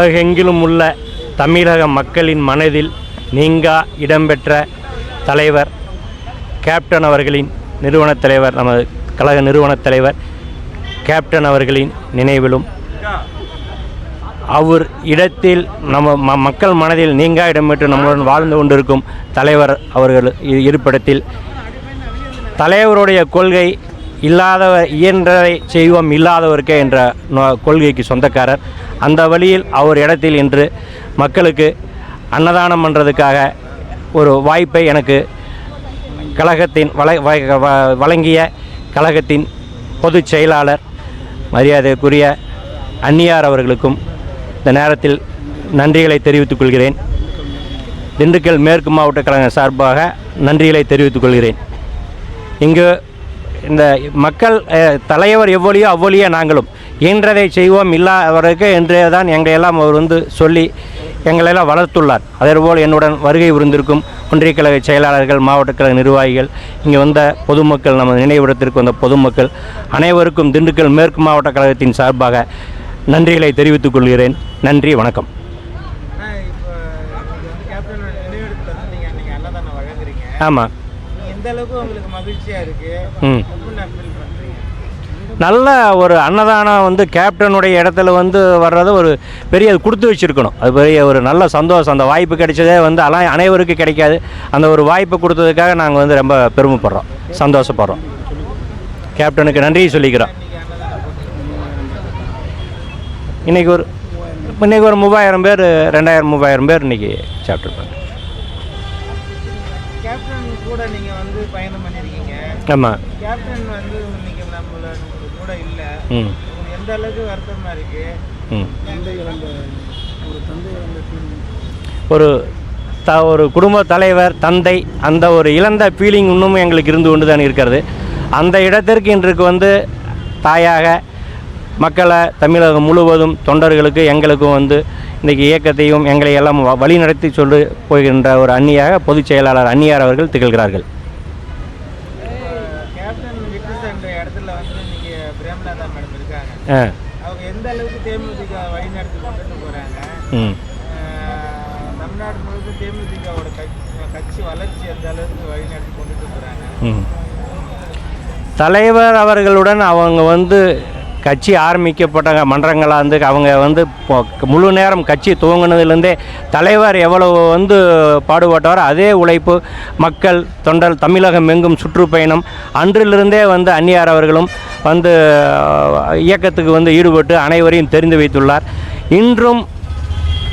உலகெங்கிலும் உள்ள தமிழக மக்களின் மனதில் நீங்கா இடம்பெற்ற தலைவர் கேப்டன் அவர்களின் நிறுவனத் தலைவர் நமது கழக நிறுவனத் தலைவர் கேப்டன் அவர்களின் நினைவிலும். அவர் இடத்தில் நம்ம ம மக்கள் மனதில் நீங்கா இடம்பெற்று நம்முடன் வாழ்ந்து கொண்டிருக்கும் தலைவர் அவர்கள் இருப்பிடத்தில். தலைவருடைய கொள்கை இல்லாதவர் இயன்றதை செய்வோம் இல்லாதவருக்கே என்ற நோ- கொள்கைக்கு சொந்தக்காரர். அந்த வழியில் அவர் இடத்தில் இன்று மக்களுக்கு அன்னதானம் பண்ணுறதுக்காக ஒரு வாய்ப்பை எனக்கு கழகத்தின் வள வ- வ- வழங்கிய கழகத்தின் பொதுச் செயலாளர் மரியாதைக்குரிய அந்நியார் அவர்களுக்கும் இந்த நேரத்தில் நன்றிகளை தெரிவித்துக் கொள்கிறேன். திண்டுக்கல் மேற்கு மாவட்ட கழகம் சார்பாக நன்றிகளை தெரிவித்துக் கொள்கிறேன். இங்கு இந்த மக்கள் தலைவர் எவ்வளியோ அவ்வளியே நாங்களும் இயன்றதை செய்வோம் இல்லாதவருக்கு என்றே தான் எங்களை எல்லாம் அவர் வந்து சொல்லி எங்களெல்லாம் வளர்த்துள்ளார். அதேபோல் என்னுடன் வருகை புரிந்திருக்கும் ஒன்றிய கழக செயலாளர்கள் மாவட்ட கழக நிர்வாகிகள் இங்கே வந்த பொதுமக்கள் நமது நினைவிடத்திற்கு வந்த பொதுமக்கள் அனைவருக்கும் திண்டுக்கல் மேற்கு மாவட்ட கழகத்தின் சார்பாக நன்றிகளை தெரிவித்துக் கொள்கிறேன். நன்றி வணக்கம். ஆமாம் அளவுக்கு உங்களுக்கு மகிழ்ச்சியாக இருக்குது நல்ல ஒரு அன்னதானம் வந்து கேப்டனுடைய இடத்துல வந்து வர்றது ஒரு பெரிய கொடுத்து வச்சுருக்கணும். அது பெரிய ஒரு நல்ல சந்தோஷம். அந்த வாய்ப்பு கிடைச்சதே வந்து அலாம் அனைவருக்கும் கிடைக்காது. அந்த ஒரு வாய்ப்பு கொடுத்ததுக்காக நாங்கள் வந்து ரொம்ப பெருமைப்படுறோம். சந்தோஷப்படுறோம். கேப்டனுக்கு நன்றி சொல்லிக்கிறோம். இன்றைக்கி ஒரு இன்றைக்கி ஒரு மூவாயிரம் பேர் ரெண்டாயிரம் மூவாயிரம் பேர் இன்றைக்கி சாப்பிட்ருப்பாங்க கூட நீங்கள் வந்து பயணம் பண்ணியிருக்கீங்க ஆமாம் கேப்டன் வந்து இன்னைக்கு நம்மள கூட இல்லை. எந்த அளவுக்கு வருத்தமாக இருக்குது ம். தந்தை இழந்த ஒரு தந்தை இழந்த ஒரு த ஒரு குடும்ப தலைவர் தந்தை அந்த ஒரு இழந்த ஃபீலிங் இன்னும் எங்களுக்கு இருந்து கொண்டு தான் இருக்கிறது. அந்த இடத்திற்கு இன்றைக்கு வந்து தாயாக மக்களை தமிழகம் முழுவதும் தொண்டர்களுக்கு எங்களுக்கும் வந்து இன்றைக்கி இயக்கத்தையும் எங்களை எல்லாம் வழிநடத்தி சொல்லி போகின்ற ஒரு அந்நியாக பொதுச் செயலாளர் அந்நியார் அவர்கள் திகழ்கிறார்கள். அவங்க எந்த அளவுக்கு தேமுதிக வழிநடத்தி தமிழ்நாடு தேமுதிகவோட கட்சி வளர்ச்சி எந்த அளவுக்கு வழிநடத்தி. தலைவர் அவர்களுடன் அவங்க வந்து கட்சி ஆரம்பிக்கப்பட்ட மன்றங்களாக இருந்து அவங்க வந்து முழு நேரம் கட்சி துவங்கினதுலேருந்தே தலைவர் எவ்வளவு வந்து பாடுபட்டாரோ அதே உழைப்பு மக்கள் தொண்டல் தமிழகம் எங்கும் சுற்றுப்பயணம் அன்றிலிருந்தே வந்து அந்நியார் அவர்களும் வந்து இயக்கத்துக்கு வந்து ஈடுபட்டு அனைவரையும் தெரிந்து வைத்துள்ளார். இன்றும்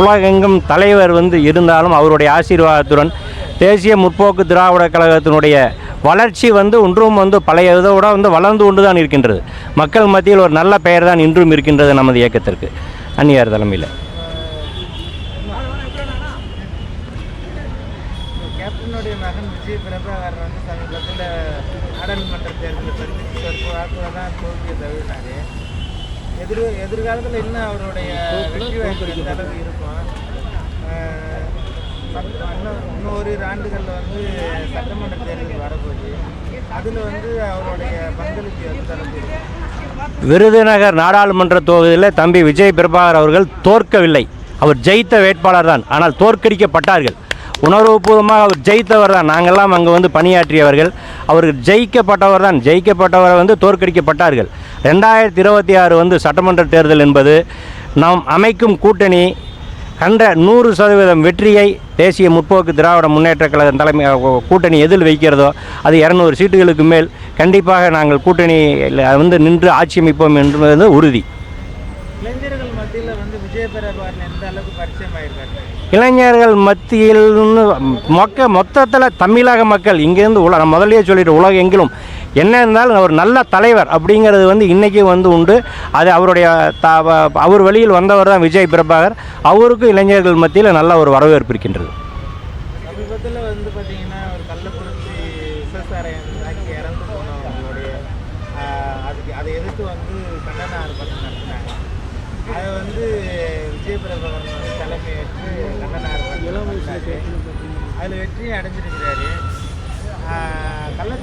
உலகெங்கும் தலைவர் வந்து இருந்தாலும் அவருடைய ஆசீர்வாதத்துடன் தேசிய முற்போக்கு திராவிட கழகத்தினுடைய வளர்ச்சி வந்து இன்றும் வந்து பழைய இதோட வந்து வளர்ந்து கொண்டு தான் இருக்கின்றது. மக்கள் மத்தியில் ஒரு நல்ல பெயர் தான் இன்றும் இருக்கின்றது நமது இயக்கத்திற்கு. அந்நியார் தலைமையில். கேப்டனுடைய மகன் விஜய் பிரபாகரன் வந்து சமீபத்தில் நாடாளுமன்ற தேர்தலில் சந்தித்து சொற்ப வாக்குல தான் தோல்வியை தவிர்த்தாரு எதிர் எதிர்காலத்தில் இன்னும் அவருடைய வெற்றி வாய்ப்பு எந்த அளவுக்கு இருக்கும்? இன்னொரு ஆண்டுகளில் வந்து சட்டமன்ற தேர்தல் வரப்போகுது. அதில் வந்து அவருடைய பங்களிப்பு வந்து விருதுநகர் நாடாளுமன்ற தொகுதியில் தம்பி விஜய் பிரபாகர் அவர்கள் தோற்கவில்லை. அவர் ஜெயித்த வேட்பாளர் தான். ஆனால் தோற்கடிக்கப்பட்டார்கள். உணர்வுபூர்வமாக அவர் ஜெயித்தவர் தான். நாங்கள்லாம் அங்கே வந்து பணியாற்றியவர்கள். அவர்கள் ஜெயிக்கப்பட்டவர் தான். ஜெயிக்கப்பட்டவர் வந்து தோற்கடிக்கப்பட்டார்கள். ரெண்டாயிரத்தி இருபத்தி ஆறு வந்து சட்டமன்ற தேர்தல் என்பது நாம் அமைக்கும் கூட்டணி கண்ட நூறு சதவீதம் வெற்றியை தேசிய முற்போக்கு திராவிட முன்னேற்ற கழக தலைமை கூட்டணி எதில் வைக்கிறதோ அது இரநூறு சீட்டுகளுக்கு மேல் கண்டிப்பாக நாங்கள் கூட்டணியில் வந்து நின்று ஆட்சி அமைப்போம் என்பது உறுதி. இளைஞர்கள் மத்தியில் வந்து விஜய் எந்த அளவுக்கு பரிச்சயம் ஆயிருக்காரு இளைஞர்கள் மத்தியில் மொக்க மொத்தத்தில் தமிழக மக்கள் இங்கேருந்து உல நான் முதலே சொல்லிட்டு உலகம் எங்கிலும் என்ன இருந்தாலும் அவர் நல்ல தலைவர் அப்படிங்கிறது வந்து இன்றைக்கி வந்து உண்டு. அது அவருடைய த அவர் வழியில் வந்தவர் தான் விஜய் பிரபாகர். அவருக்கும் இளைஞர்கள் மத்தியில் நல்ல ஒரு வரவேற்பு இருக்கின்றது.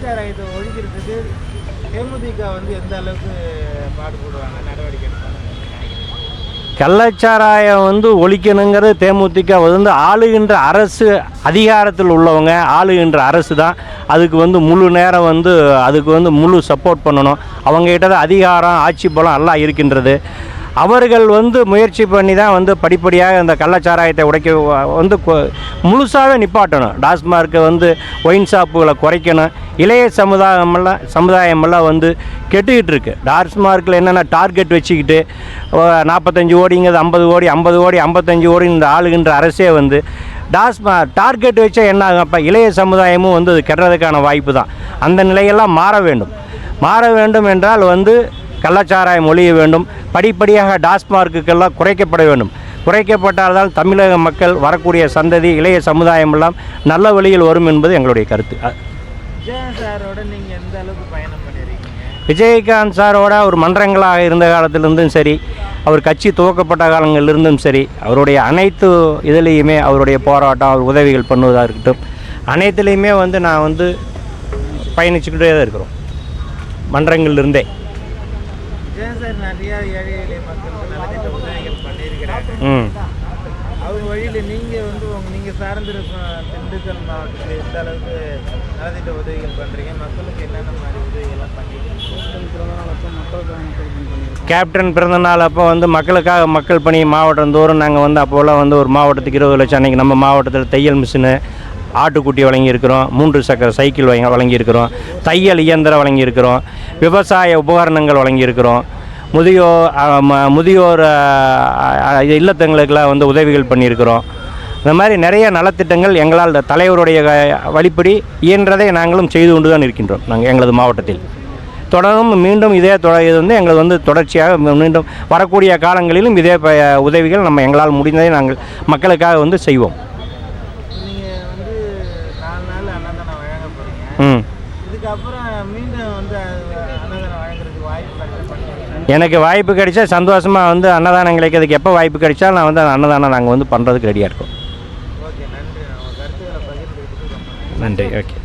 ஆஹ், ஒழிக்கிறதுக்கு தேமுதிக வந்து எந்த அளவுக்கு பாடுபடுவாங்க நடவடிக்கை கள்ளச்சாராயம் வந்து ஒழிக்கணுங்கிறது தேமுதிக வந்து ஆளுகின்ற அரசு அதிகாரத்தில் உள்ளவங்க ஆளுகின்ற அரசு தான். அதுக்கு வந்து முழு நேரம் வந்து அதுக்கு வந்து முழு சப்போர்ட் பண்ணணும். அவங்ககிட்ட தான் அதிகாரம் ஆட்சி பலம் எல்லாம் இருக்கின்றது. அவர்கள் வந்து முயற்சி பண்ணி தான் வந்து படிப்படியாக இந்த கள்ளச்சாராயத்தை உடைக்க வந்து முழுசாகவே நிப்பாட்டணும். டாஸ்மார்க்கை வந்து ஒயின் ஷாப்புகளை குறைக்கணும். இளைய சமுதாயமெல்லாம் சமுதாயமெல்லாம் வந்து கெட்டுக்கிட்டு இருக்கு. டாஸ்மார்க்கில் என்னென்ன டார்கெட் வச்சுக்கிட்டு நாற்பத்தஞ்சு ஓடிங்கிறது ஐம்பது ஓடி ஐம்பது ஓடி ஐம்பத்தஞ்சு கோடி இந்த ஆளுகின்ற அரசே வந்து டாஸ்மா டார்கெட் வச்சா என்ன ஆகும் அப்போ இளைய சமுதாயமும் வந்து அது கெடுறதுக்கான வாய்ப்பு தான் அந்த நிலையெல்லாம் மாற வேண்டும். மாற வேண்டும் என்றால் வந்து கள்ளச்சாராயம் ஒழிய வேண்டும். படிப்படியாக டாஸ்மார்க்குக்கெல்லாம் குறைக்கப்பட வேண்டும். குறைக்கப்பட்டால்தான் தமிழக மக்கள் வரக்கூடிய சந்ததி இளைய சமுதாயம் எல்லாம் நல்ல வழியில் வரும் என்பது எங்களுடைய கருத்து. விஜயகாந்த் சாரோட ஒரு மன்றங்களாக இருந்த காலத்திலிருந்தும் சரி அவர் கட்சி துவக்கப்பட்ட காலங்களிலிருந்தும் சரி அவருடைய அனைத்து இதுலேயுமே அவருடைய போராட்டம் அவர் உதவிகள் பண்ணுவதாக இருக்கட்டும் அனைத்துலேயுமே வந்து நான் வந்து பயணிச்சுக்கிட்டே தான் இருக்கிறோம். மன்றங்கள்லேருந்தே. விஜயகாந்த் சார் நிறைய ஏழை எளிய மக்களுக்கு நலத்திட்ட உதவிகள் பண்ணியிருக்கிறாங்க? ம். அவர் வழியில நீங்க வந்து உங்க நீங்க சார்ந்திருக்கும் திண்டுக்கல் மாவட்டத்தில் எந்த அளவுக்கு நலத்திட்ட உதவிகள் பண்றீங்க? மக்களுக்கு என்னென்ன மாதிரி உதவிகள்லாம் கேப்டன் பிறந்தநாள் அப்போ வந்து மக்களுக்காக மக்கள் பணி மாவட்டம் தோறும் நாங்கள் வந்து அப்போல்லாம் வந்து ஒரு மாவட்டத்துக்கு இருபது லட்சம் அன்றைக்கி நம்ம மாவட்டத்தில் தையல் மிஷினு ஆட்டுக்குட்டி வழங்கியிருக்கிறோம் மூன்று சக்கர சைக்கிள் வழங்கி வழங்கியிருக்கிறோம் தையல் இயந்திரம் வழங்கியிருக்கிறோம் விவசாய உபகரணங்கள் வழங்கியிருக்கிறோம். முதியோர் ம- முதியோர் இல்லத்தங்களுக்கெல்லாம் வந்து உதவிகள் பண்ணியிருக்கிறோம். இந்த மாதிரி நிறைய நலத்திட்டங்கள் எங்களால் இந்த தலைவருடைய வழிப்படி இயன்றதை நாங்களும் செய்து கொண்டு தான் இருக்கின்றோம். நாங்கள் எங்களது மாவட்டத்தில். தொடரும் மீண்டும் இதே இது வந்து எங்களுக்கு வந்து தொடர்ச்சியாக மீண்டும் வரக்கூடிய காலங்களிலும் இதே ப- உதவிகள் நம்ம எங்களால் முடிந்ததை நாங்கள் மக்களுக்காக வந்து செய்வோம் நீங்க வந்து நாலு நாள் அன்னதானம் வழங்க போறீங்க ம் இதுக்கப்புறம் மீண்டும் வந்து அன்னதானம் வழங்குறதுக்கு வாய்ப்பு எனக்கு வாய்ப்பு கிடைச்சா சந்தோஷமாக வந்து அன்னதானம் கிடைக்கிறதுக்கு எப்போ வாய்ப்பு கிடைச்சாலும் நான் வந்து அந்த அன்னதானம் நாங்கள் வந்து பண்ணுறதுக்கு ரெடியாக இருக்கோம். ஓகே நன்றி. நன்றி. ஓகே